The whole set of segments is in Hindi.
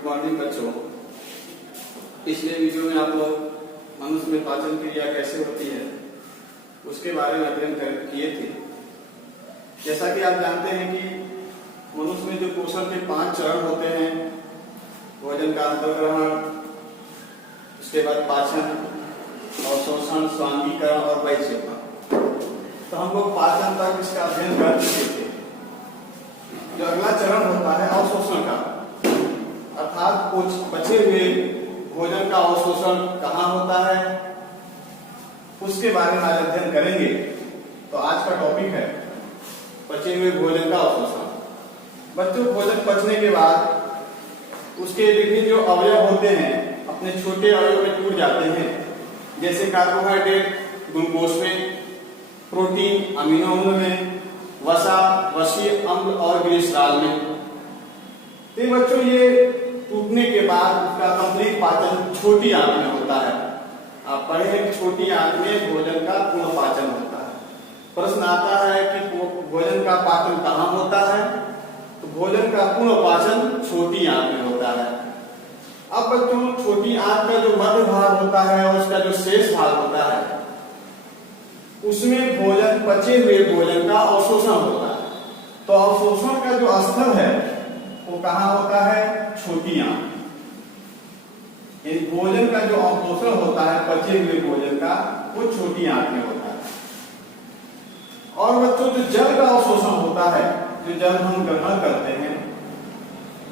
गुड मॉर्निंग बच्चों। पिछले वीडियो में आप लोग मनुष्य में पाचन क्रिया कैसे होती है उसके बारे में अध्ययन किए थे। जैसा कि आप जानते हैं कि मनुष्य में जो पोषण के 5 चरण होते हैं, भोजन का अंतर्ग्रहण, उसके बाद पाचन, अवशोषण, स्वांगीकरण और परिक्षेपण। तो हम लोग पाचन तक इसका अध्ययन कर चुके थे। जो अगला चरण होता है अवशोषण का, अर्थात बचे हुए भोजन का अवशोषण कहाँ होता है उसके बारे में आज अध्ययन करेंगे। तो आज का टॉपिक है बचे हुए भोजन का अवशोषण। बच्चों, भोजन पचने के बाद उसके विभिन्न जो अवयव होते हैं अपने छोटे अवयव में टूट जाते हैं, जैसे कार्बोहाइड्रेट ग्लूकोज में, प्रोटीन अमीनो अम्ल में, वसा वसीय अम्ल और ग्लिसरॉल में। तो बच्चों, ये टूटने के बाद उसका कंप्लीट पाचन छोटी आंत में होता है। आप पढ़े हैं कि छोटी आंत में भोजन का पूर्ण पाचन होता है। प्रश्न आता है कि भोजन का पाचन कहाँ होता है, तो भोजन का पूर्ण पाचन छोटी आंत में होता है। अब बच्चों, छोटी आंत का जो मध्य भाग होता है और उसका जो शेष भाग होता है उसमें भोजन, पचे हुए भोजन का अवशोषण होता है। तो अवशोषण का जो स्थल है वो कहाँ होता है? छोटी आंत। यानी भोजन का जो अवशोषण होता है पचे हुए भोजन का, वो छोटी आंत में होता है। और बच्चों, जो जल का अवशोषण होता है, जो जल हम ग्रहण करते हैं,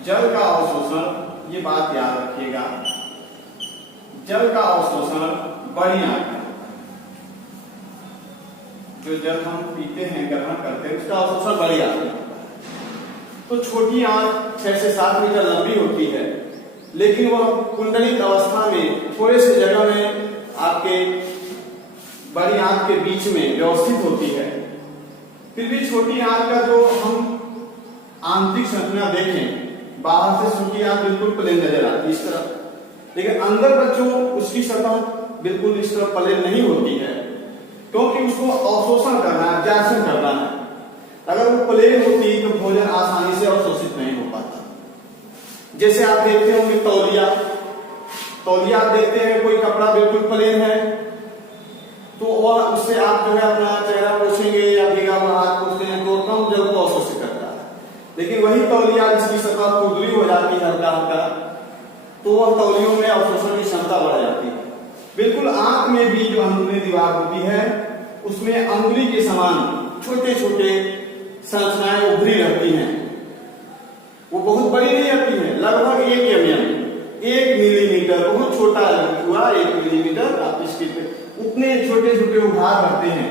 जल का अवशोषण, ये बात याद रखिएगा, जल का अवशोषण बड़ी आंत में। जो जल हम पीते हैं, ग्रहण करते हैं, उसका अवशोषण बड़ी आंत में। तो छोटी आंत 6 से 7 मीटर लंबी होती है, लेकिन वह कुंडलित अवस्था में थोड़े से जगह में आपके बड़ी आंत के बीच में व्यवस्थित होती है। फिर भी छोटी आंत का जो हम आंतरिक संरचना देखें, बाहर से छोटी आंत बिल्कुल प्लेन नजर आती है इस तरह, लेकिन अंदर बच्चों उसकी सतह बिल्कुल इस तरह प्लेन नहीं होती है, क्योंकि उसको अवशोषण करना है, एब्जॉर्प्शन करना है। अगर वो प्लेन होती तो भोजन आसानी से अवशोषित नहीं हो पाता। जैसे आप देखते होंगे तौलिया आप देखते हैं, कोई कपड़ा बिल्कुल प्लेन है तो वह उससे आप जो है अपना चेहरा पोछेंगे या भीगा हुआ हाथ पोछते हैं तो कम जल को अवशोषित करता है। लेकिन वही तौलिया जिसकी सतह खुरदरी हो जाती है हल्का हल्का, तो वह तौलियों में अवशोषण की क्षमता बढ़ जाती है। बिल्कुल आंख में भी जो अंदरूनी दीवार होती है उसमें अंगुली के समान छोटे छोटे संरचनाएं उभरी रहती हैं। वो बहुत बड़ी नहीं रहती है, लगभग 1 mm, 1 मिलीमीटर, बहुत छोटा हुआ 1 मिलीमीटर, आप इसके उतने छोटे छोटे उभार रहते हैं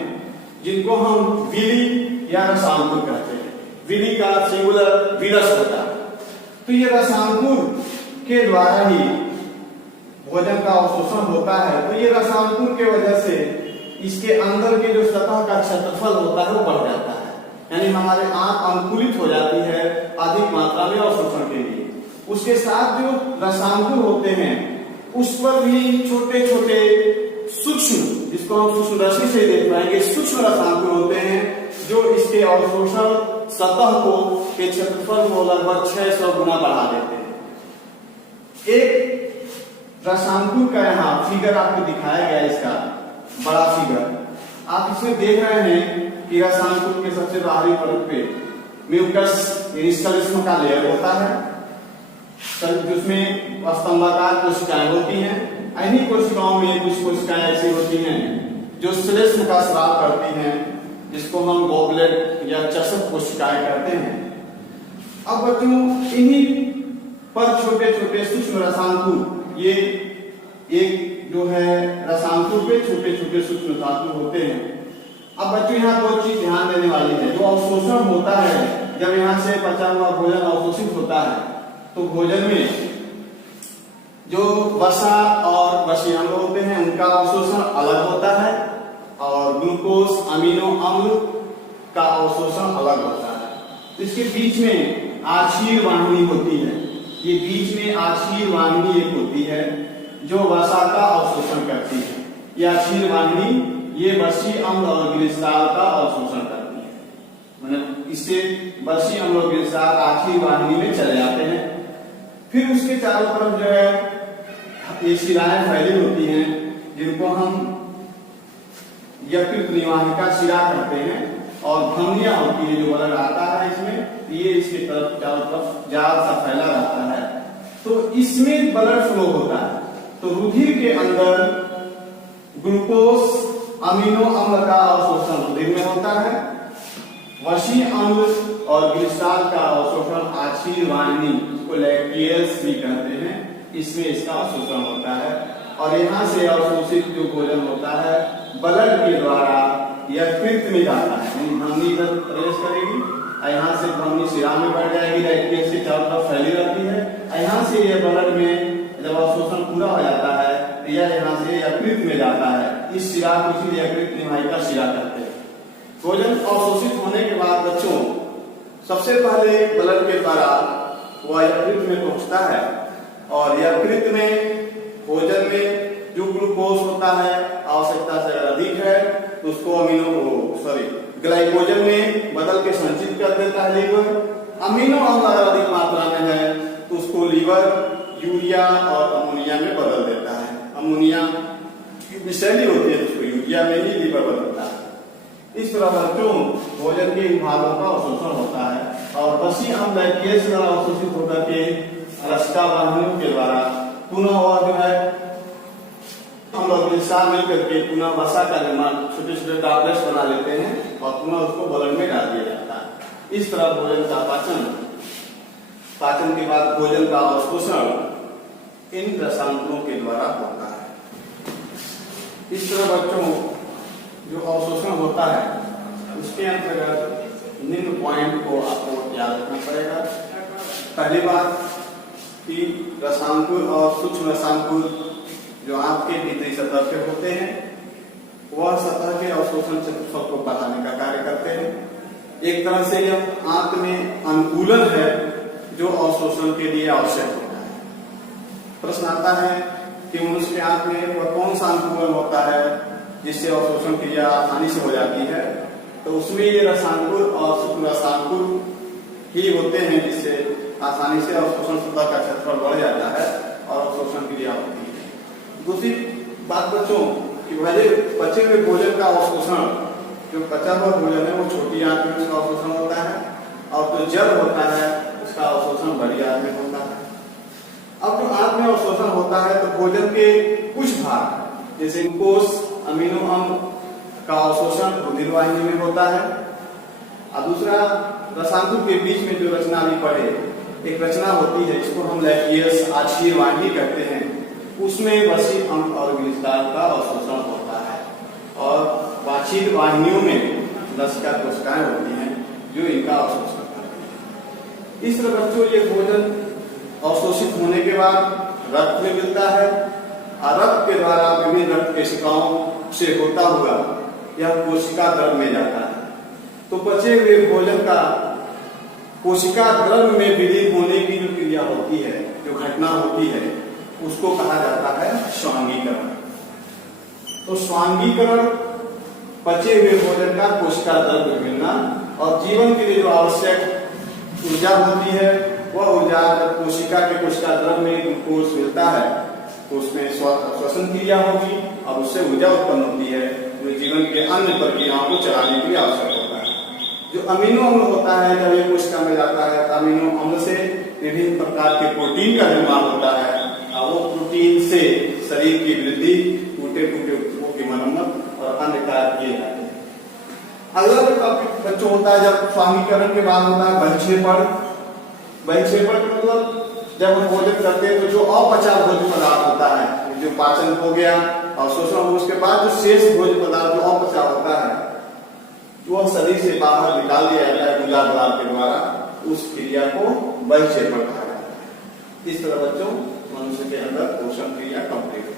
जिनको हम विली या रसांकुर कहते हैं। विली का सिंगुलर विरस होता है। तो ये रसांकुर के द्वारा ही भोजन का अवशोषण होता है। तो ये रसांकुर के वजह से इसके अंदर के जो सतह का क्षेत्रफल होता है वो बढ़ जाता है, यानी हमारे आंत अनुकूलित हो जाती है अधिक मात्रा में अवशोषण के लिए। उसके साथ जो रसांकुर होते हैं उस पर भी छोटे छोटे सूक्ष्म, जिसको हम सूक्ष्म रश्मि से देख पाएंगे, सूक्ष्म रसांकुर होते हैं जो इसके अवशोषण सतह को के क्षेत्रफल को लगभग 600 गुना बढ़ा देते हैं। एक रसांकुर का यहाँ फिगर आपको दिखाया गया, इसका बड़ा फिगर आप इसमें देख रहे हैं कि रसांकुर के सबसे बाहरी परत पे म्यूकस श्लेष्म का लेयर होता है, जिसमें स्तंभाकार कोशिकाएं होती हैं। इन्हीं कोशिकाओं में कुछ कोशिकाएं ऐसी होती हैं जो श्लेष्म का स्राव करती हैं, जिसको हम गॉबलेट या चषक कोशिकाएं कहते हैं। अब बच्चों, इन्हीं पर छोटे छोटे सूक्ष्म रसांकुर, ये एक जो है रसांकुर पे छोटे छोटे सूक्ष्म धातु होते हैं। अब बच्चों, यहाँ 2 चीज ध्यान देने वाली है। जो अवशोषण होता है, जब यहाँ से पचा हुआ भोजन अवशोषित होता है तो भोजन में जो वसा और वसीय अम्ल होते हैं उनका अवशोषण अलग होता है और ग्लूकोज अमीनो अम्ल का अवशोषण अलग होता है। इसके बीच में आक्षीय वाहिनी होती है। ये बीच में आक्षीय वाहिनी एक होती है जो वसा का अवशोषण करती है। यह आक्षीय वाहिनी ये वसीय अम्ल और ग्लिसरॉल का अवशोषण करती है। मतलब इससे वसीय अम्ल और ग्लिसरॉल आक्षीय वाहिनी में चले जाते हैं। फिर उसके चारों तरफ जो है ये शिराएं फैली होती हैं, जिनको हम यकृत निवाहिका शिरा कहते हैं, और धमनियां होती है जो ब्लड आता है इसमें, ये इसके तरफ चारों तरफ जाल सा फैला रहता है। तो इसमें ब्लड फ्लो होता है। तो रुधिर के अंदर ग्लूकोज अमीनो अम्ल का अवशोषण रुधिर में होता है, वसी अम्ल और ग्लिसरॉल का अवशोषण आशीर वाहिनी को लैक्टेज भी कहते हैं, इसमें इसका अवशोषण होता है। और यहाँ से अवशोषित जो भोजन होता है ब्लड के द्वारा यकृत में जाता है, धमनी इधर प्रवेश करेगी, यहाँ से धमनी शिरा में बढ़ जाएगी, लैक्टेज से चारों तरफ फैली रहती है। यहाँ से ये ब्लड में जब अवशोषण पूरा हो जाता है तो यह यहाँ से यकृत में जाता है। इस शिरा को इसीलिए यकृत निवाहिका शिरा कहते हैं। भोजन अवशोषित होने के बाद बच्चों सबसे पहले ब्लड के द्वारा वह यकृत में पहुंचता है, और यकृत में भोजन में जो ग्लूकोज होता है आवश्यकता से अगर अधिक है तो उसको ग्लाइकोजन में बदल के संचित कर देता है लीवर। अमीनो अम्ल अगर अधिक मात्रा में है तो उसको लीवर यूरिया और अमोनिया में बदल देता है। अमोनिया विषैली होती है, उसको यूरिया में ही लीवर बदलता है। इस तरह बच्चों भोजन के भागों का अवशोषण होता है, और वसी अम्ल लैक्टेज द्वारा अवशोषित होकर के रस्ता वाहिनियों के द्वारा पुनः वह जो है हम लोग मिल करके पुनः वसा का निर्माण छोटे छोटे टैबलेट्स बना लेते हैं और पुनः उसको ब्लड में डाल दिया जाता है। इस तरह भोजन का पाचन के बाद भोजन का अवशोषण इन रसायनों के द्वारा होता है। इस तरह बच्चों जो अवशोषण होता है उसके अंतर्गत निम्न पॉइंट को आपको याद रखना पड़ेगा। पहली बात कि रसायनकुल और सूक्ष्म रसायनकुल जो आपके भीतरी सतह के होते हैं वह सतह के अवशोषण चतुष्फल को बढ़ाने का कार्य करते हैं। एक तरह से यह आंत में अनुकूलन है जो अवशोषण के लिए आवश्यक होता है। प्रश्न आता है कि मनुष्य के आंत में वह कौन सा अनुकूलन होता है जिससे अवशोषण क्रिया आसानी से हो जाती है, तो उसमें ये रसायनकुल और सूक्ष्म रसायनकुल ही होते हैं जिससे आसानी से अवशोषण सतह का क्षेत्रफल बढ़ जाता है और अवशोषण क्रिया होती है। दूसरी बात बच्चों कि बचे हुए भोजन का अवशोषण, जो बचा हुआ भोजन है वो छोटी आंत में उसका अवशोषण होता है, और जो जल होता है उसका अवशोषण बड़ी आंत में होता है। अब जो आंत में अवशोषण होता है तो भोजन के कुछ भाग जैसे ग्लूकोज अमीनो अम्ल का अवशोषण रुधिर वाहिनी में होता है, और दूसरा रसायनकुल के बीच में जो रचना भी पड़े एक रचना होती है जिसको हम लैक्टेज आशीर वाहिनी कहते हैं, उसमें वसी अम्ल और ग्लिसरॉल का अवशोषण होता है। और वाछिद वाहिनियों में लसिका कोशिकाएं होती हैं जो इनका अवशोषण करती हैं। इस तरह बच्चों ये भोजन अवशोषित होने के बाद रक्त में मिलता है, और रक्त के द्वारा विभिन्न रक्त कोशिकाओं से होता हुआ यह कोशिका द्रव में जाता है। तो बचे हुए भोजन का कोशिका द्रव में विलीन होने की जो क्रिया होती है, जो घटना होती है, उसको कहा जाता है स्वांगीकरण। तो स्वांगीकरण बचे हुए भोजन का कोशिका द्रव में मिलना, और जीवन के लिए जो आवश्यक ऊर्जा होती है वह ऊर्जा जब कोशिका के कोशिका द्रव में ग्लूकोज मिलता है तो उसमें श्वसन क्रिया होगी और उससे ऊर्जा उत्पन्न होती है जो जीवन के अन्य प्रक्रियाओं को चलाने के लिए आवश्यक होता है। जो अमीनो अम्ल होता है जब ये कोशिका में जाता है, अमीनो अम्ल से विभिन्न प्रकार के प्रोटीन का निर्माण होता है, और वो प्रोटीन से शरीर की वृद्धि, टूटे फूटे ऊतकों की मरम्मत और अन्य कार्य किए जाते हैं। अगला जो टॉपिक बच्चों होता है जब स्वांगीकरण के बाद होता है बहिक्षेपण। बहिक्षेपण मतलब जब हम भोजन करते हैं तो जो अपचा भोज्य पदार्थ होता है, जो पाचन हो गया और शोषण हो, उसके बाद जो शेष भोज्य पदार्थ जो अपचा होता है वह शरीर से बाहर निकाल दिया जाता है गुदाद्वार के द्वारा, उस क्रिया को बहिक्षेपण कहा जाता है। इस तरह बच्चों मनुष्य के अंदर पोषण क्रिया कंप्लीट